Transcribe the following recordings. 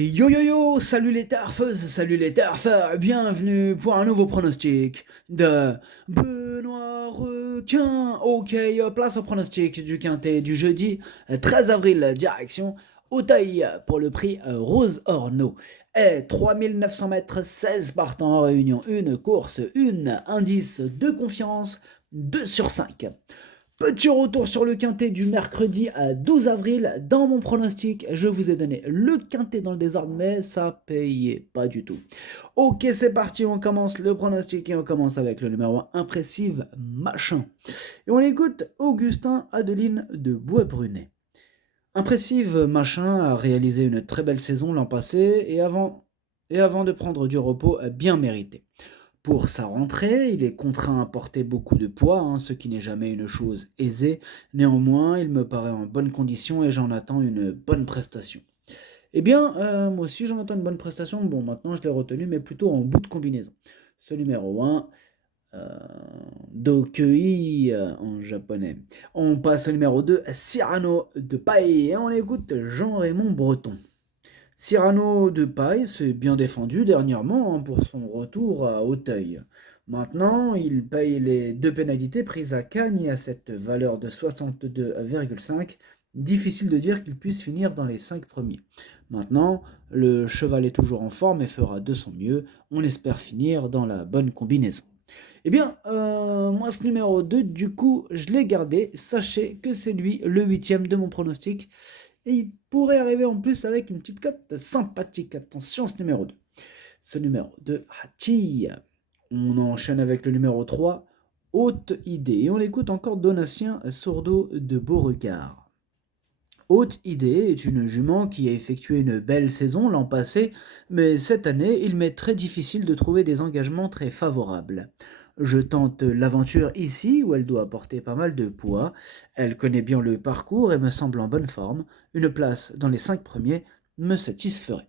Yo yo yo, salut les tarfeuses, salut les tarfeurs, bienvenue pour un nouveau pronostic de Benoît Requin. Ok, place au pronostic du quintet du jeudi 13 avril, direction Auteuil pour le prix Rose Orno. Et 3900 mètres, 16 partants en réunion, une course, une indice de confiance, 2 sur 5. Petit retour sur le quintet du mercredi 12 avril. Dans mon pronostic, je vous ai donné le quintet dans le désordre, mais ça payait pas du tout. Ok, c'est parti, on commence le pronostic et on commence avec le numéro 1, Impressive Machin. Et on écoute Augustin Adeline de Bois-Brunet. Impressive Machin a réalisé une très belle saison l'an passé et avant de prendre du repos bien mérité. Pour sa rentrée, il est contraint à porter beaucoup de poids, ce qui n'est jamais une chose aisée. Néanmoins, il me paraît en bonne condition et j'en attends une bonne prestation. Eh bien, moi aussi j'en attends une bonne prestation. Bon, maintenant je l'ai retenu, mais plutôt en bout de combinaison. Ce numéro 1, Dokei en japonais. On passe au numéro 2, Cyrano de Paille, et on écoute Jean-Raymond Breton. Cyrano de Paille s'est bien défendu dernièrement pour son retour à Auteuil. Maintenant, il paye les deux pénalités prises à Cagnes à cette valeur de 62,5. Difficile de dire qu'il puisse finir dans les 5 premiers. Maintenant, le cheval est toujours en forme et fera de son mieux. On espère finir dans la bonne combinaison. Eh bien, moi ce numéro 2, du coup, je l'ai gardé. Sachez que c'est lui, le 8e de mon pronostic. Et il pourrait arriver en plus avec une petite cote sympathique. Attention, ce numéro 2. Ce numéro 2, Hachi. On enchaîne avec le numéro 3, Haute Idée. Et on écoute encore Donatien Sourdeau de Beauregard. Haute Idée est une jument qui a effectué une belle saison l'an passé, mais cette année, il m'est très difficile de trouver des engagements très favorables. Je tente l'aventure ici où elle doit porter pas mal de poids. Elle connaît bien le parcours et me semble en bonne forme. Une place dans les 5 premiers me satisferait.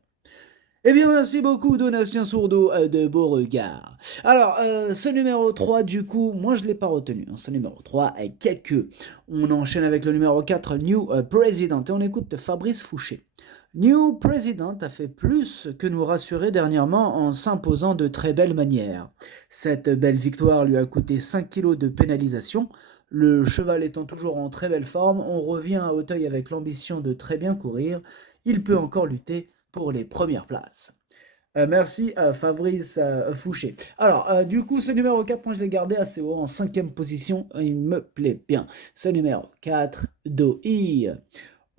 Eh bien, merci beaucoup, Donatien Sourdeau de Beauregard. Alors, ce numéro 3, du coup, moi je ne l'ai pas retenu. Ce numéro 3 est quelques. On enchaîne avec le numéro 4, New President, et on écoute Fabrice Fouché. New President a fait plus que nous rassurer dernièrement en s'imposant de très belles manières. Cette belle victoire lui a coûté 5 kilos de pénalisation. Le cheval étant toujours en très belle forme, on revient à Auteuil avec l'ambition de très bien courir. Il peut encore lutter pour les premières places. Merci à Fabrice Fouché. Alors, du coup, ce numéro 4, moi je l'ai gardé assez haut, en 5e position. Il me plaît bien. Ce numéro 4, Doi.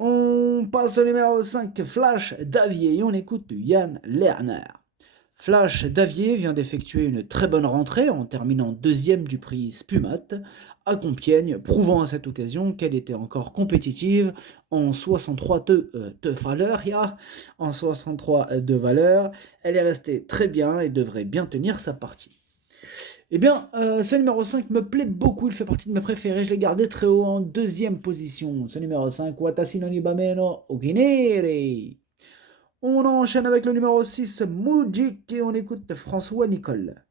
On passe au numéro 5, Flash Davier, et on écoute Yann Lerner. Flash Davier vient d'effectuer une très bonne rentrée en terminant 2e du prix Spumat à Compiègne, prouvant à cette occasion qu'elle était encore compétitive en 63 de valeur. En 63 de valeur, elle est restée très bien et devrait bien tenir sa partie. Eh bien, ce numéro 5 me plaît beaucoup, il fait partie de mes préférés, je l'ai gardé très haut en 2e position. Ce numéro 5, Watashi no Nibameno Okinere. On enchaîne avec le numéro 6, Mujik, et on écoute François Nicole.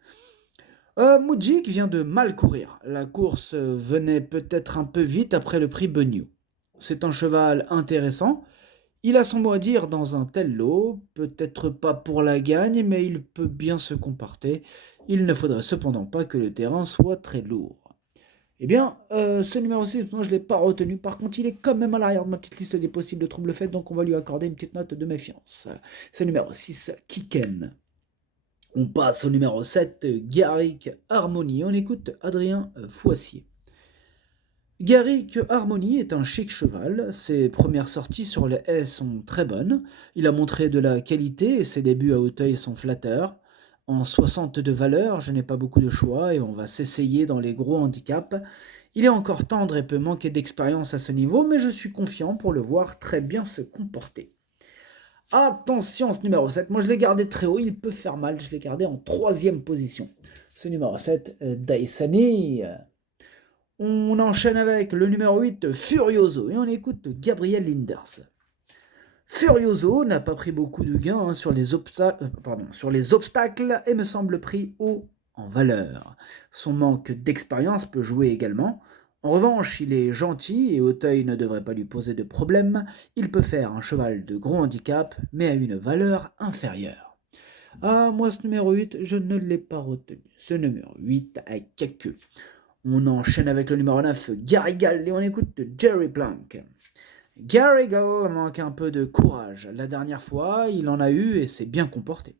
Mujik vient de mal courir. La course venait peut-être un peu vite après le prix Benio. C'est un cheval intéressant. Il a son mot à dire dans un tel lot, peut-être pas pour la gagne, mais il peut bien se comporter. Il ne faudrait cependant pas que le terrain soit très lourd. Eh bien, ce numéro 6, moi je ne l'ai pas retenu. Par contre, il est quand même à l'arrière de ma petite liste des possibles troubles faits, donc on va lui accorder une petite note de méfiance. Ce numéro 6, Kiken. On passe au numéro 7, Garrick Harmonie. On écoute Adrien Foissier. Garrick Harmonie est un chic cheval, ses premières sorties sur les haies sont très bonnes, il a montré de la qualité et ses débuts à Auteuil sont flatteurs. En 60 de valeur, je n'ai pas beaucoup de choix et on va s'essayer dans les gros handicaps. Il est encore tendre et peut manquer d'expérience à ce niveau, mais je suis confiant pour le voir très bien se comporter. Attention, ce numéro 7, moi je l'ai gardé très haut, il peut faire mal, je l'ai gardé en 3e position. Ce numéro 7, Daisani. On enchaîne avec le numéro 8, Furioso, et on écoute Gabriel Linders. Furioso n'a pas pris beaucoup de gains sur les obstacles et me semble pris haut en valeur. Son manque d'expérience peut jouer également. En revanche, il est gentil et Auteuil ne devrait pas lui poser de problème. Il peut faire un cheval de gros handicap, mais à une valeur inférieure. Ah, moi, ce numéro 8, je ne l'ai pas retenu. Ce numéro 8 a quelques. On enchaîne avec le numéro 9, Garrigal, et on écoute Jerry Plank. Garrigal manque un peu de courage. La dernière fois, il en a eu et s'est bien comporté.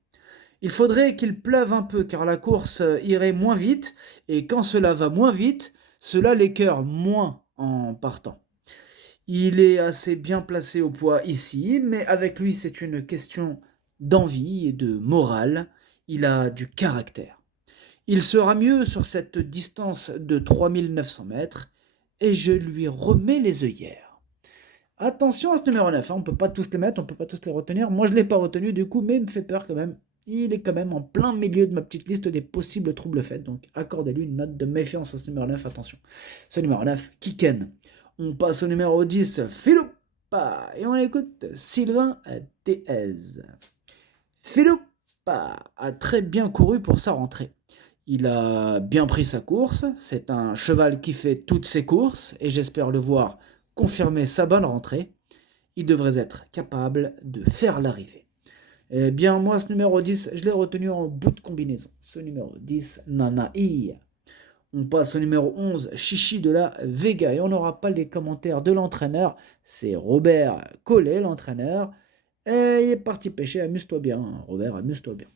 Il faudrait qu'il pleuve un peu car la course irait moins vite, et quand cela va moins vite, cela l'écœure moins en partant. Il est assez bien placé au poids ici, mais avec lui c'est une question d'envie et de morale. Il a du caractère. Il sera mieux sur cette distance de 3900 mètres, et je lui remets les œillères. Attention à ce numéro 9, hein, on ne peut pas tous les mettre, on ne peut pas tous les retenir. Moi je ne l'ai pas retenu du coup, mais il me fait peur quand même. Il est quand même en plein milieu de ma petite liste des possibles troubles faits, donc accordez-lui une note de méfiance à ce numéro 9, attention. Ce numéro 9, Kiken. On passe au numéro 10, Philippa, et on écoute Sylvain Thez. Philippa a très bien couru pour sa rentrée. Il a bien pris sa course, c'est un cheval qui fait toutes ses courses, et j'espère le voir confirmer sa bonne rentrée. Il devrait être capable de faire l'arrivée. Eh bien, moi, ce numéro 10, je l'ai retenu en bout de combinaison. Ce numéro 10, Nanaï. On passe au numéro 11, Chichi de la Vega. Et on n'aura pas les commentaires de l'entraîneur. C'est Robert Collet, l'entraîneur. Et il est parti pêcher, amuse-toi bien, hein, Robert, amuse-toi bien.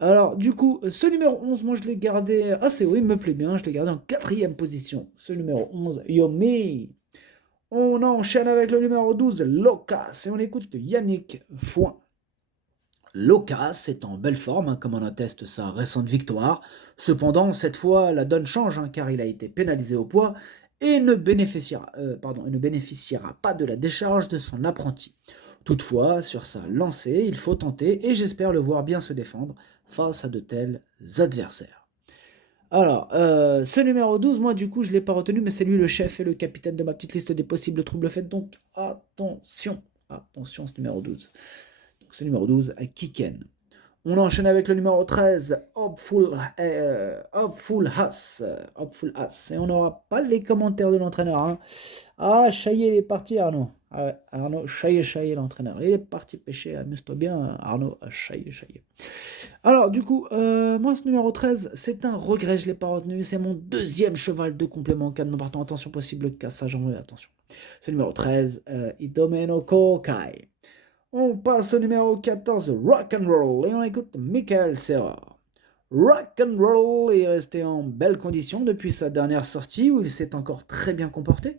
Alors, du coup, ce numéro 11, moi, je l'ai gardé assez haut, il me plaît bien. Je l'ai gardé en 4e position. Ce numéro 11, Yomi. On enchaîne avec le numéro 12, Locas. Et on écoute Yannick Foin. Locas est en belle forme, hein, comme en atteste sa récente victoire. Cependant, cette fois, la donne change, hein, car il a été pénalisé au poids et ne bénéficiera pas de la décharge de son apprenti. Toutefois, sur sa lancée, il faut tenter et j'espère le voir bien se défendre face à de tels adversaires. Alors, ce numéro 12, moi du coup je ne l'ai pas retenu, mais c'est lui le chef et le capitaine de ma petite liste des possibles troubles faits, donc attention, attention ce numéro 12. Donc ce numéro 12 à Kiken. On enchaîne avec le numéro 13, Hopeful Haas. Et on n'aura pas les commentaires de l'entraîneur. Hein. Ah, Chaillé est parti, Arnaud. Ah ouais, Arnaud, Chaillé, l'entraîneur. Il est parti pêcher, amuse-toi bien, Arnaud, Chaillé. Alors, du coup, moi, ce numéro 13, c'est un regret, je ne l'ai pas retenu. C'est mon deuxième cheval de complément en cas de non partant. Attention, possible cassage en vrai, attention. Ce numéro 13, Idomeno Kokai. On passe au numéro 14, Rock'n'Roll, et on écoute Michael Serra. Rock'n'Roll est resté en belle condition depuis sa dernière sortie où il s'est encore très bien comporté.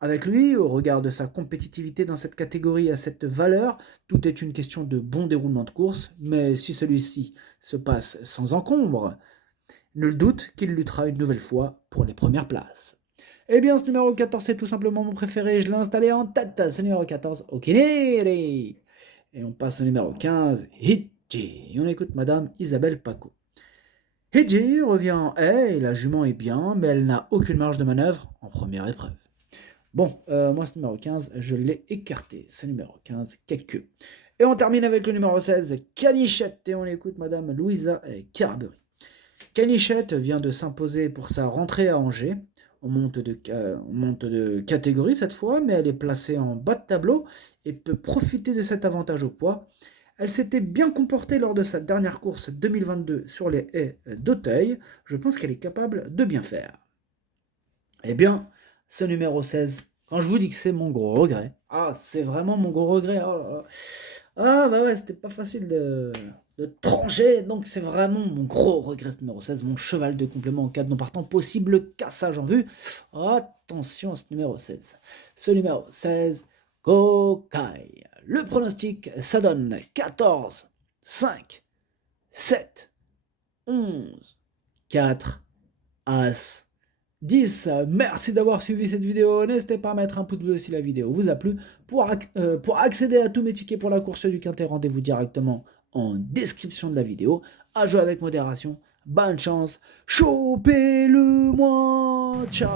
Avec lui, au regard de sa compétitivité dans cette catégorie à cette valeur, tout est une question de bon déroulement de course, mais si celui-ci se passe sans encombre, nul doute qu'il luttera une nouvelle fois pour les premières places. Eh bien, ce numéro 14, c'est tout simplement mon préféré, je l'ai installé en tête, ce numéro 14, Okineri. Et on passe au numéro 15, Hidji. Et on écoute Madame Isabelle Paco. Hidji revient en haie et la jument est bien, mais elle n'a aucune marge de manœuvre en première épreuve. Bon, moi ce numéro 15, je l'ai écarté. Ce numéro 15, quelques. Et on termine avec le numéro 16, Canichette. Et on écoute Madame Louisa Carberry. Canichette vient de s'imposer pour sa rentrée à Angers. On monte de catégorie cette fois, mais elle est placée en bas de tableau et peut profiter de cet avantage au poids. Elle s'était bien comportée lors de sa dernière course 2022 sur les haies d'Auteuil. Je pense qu'elle est capable de bien faire. Eh bien, ce numéro 16, quand je vous dis que c'est mon gros regret, c'est vraiment mon gros regret. Bah ouais, c'était pas facile de trancher, donc c'est vraiment mon gros regret ce numéro 16, mon cheval de complément en cas de non partant, possible cassage en vue. Attention à ce numéro 16. Ce numéro 16, Kokai. Le pronostic, ça donne 14, 5, 7, 11, 4, As, 10. Merci d'avoir suivi cette vidéo. N'hésitez pas à mettre un pouce bleu si la vidéo vous a plu. Pour accéder à tous mes tickets pour la course du Quintet, rendez-vous directement en description de la vidéo. À jouer avec modération. Bonne chance. Chopez-le-moi. Ciao.